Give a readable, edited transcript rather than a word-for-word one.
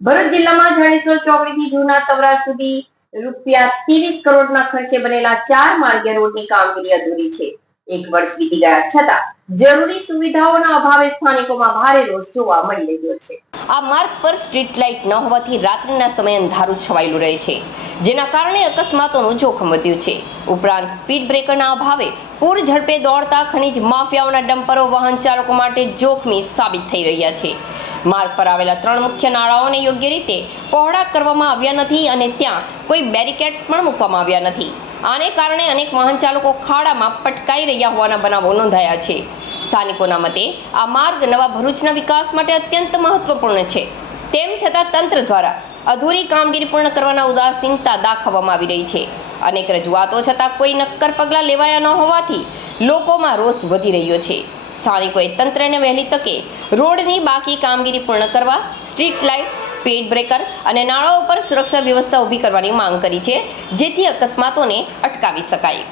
ભરૂચ જિલ્લામાં જાડેશ્વર ચોકડીથી જૂના તવરા સુધી ₹23 કરોડના ખર્ચે બનેલા 4 માર્ગીય રોડની કામગીરી અધૂરી છે. 1 વર્ષ વીતી ગયા છતાં જરૂરી સુવિધાઓના અભાવે સ્થાનિકોમાં ભારે રોષ જોવા મળી રહ્યો છે. આ માર્ગ પર સ્ટ્રીટ લાઇટ ન હોવાથી રાત્રિના સમયે અંધારું છવાયેલું રહે છે, જેના કારણે અકસ્માતોનું જોખમ વધ્યું છે. ઉપરાંત સ્પીડ બ્રેકરના અભાવે પૂર ઝડપે દોડતા ખનીજ માફિયાઓના ડમ્પરો વાહન ચાલકો માટે જોખમી સાબિત થઈ રહ્યા છે. માર્ગ પર આવેલા 3 મુખ્ય નાળાઓને યોગ્ય રીતે પહોળા કરવામાં આવ્યા નથી અને ત્યાં કોઈ બેરિકેડ્સ પણ મૂકવામાં આવ્યા નથી. આને કારણે અનેક વાહન ચાલકો ખાડામાં પટકાઈ રહ્યા હોવાના બનાવો નોંધાયા છે. સ્થાનિકોના મતે આ માર્ગ નવા ભરૂચના વિકાસ માટે અત્યંત મહત્વપૂર્ણ છે. તેમ છતાં તંત્ર દ્વારા અધૂરી કામગીરી પૂર્ણ કરવાના ઉદાસીનતા દાખવવામાં આવી રહી છે. અનેક રજૂઆતો છતાં કોઈ નક્કર પગલાં લેવાયા ન હોવાથી લોકોમાં રોષ વધી રહ્યો છે. સ્થાનિકોએ તંત્રને વહેલી તકે રોડની બાકી કામગીરી પૂર્ણ કરવા, સ્ટ્રીટ લાઇટ, સ્પીડ બ્રેકર અને નાળાઓ પર સુરક્ષા વ્યવસ્થા ઊભી કરવાની માંગ કરી છે, જેથી અકસ્માતોને અટકાવી શકાય.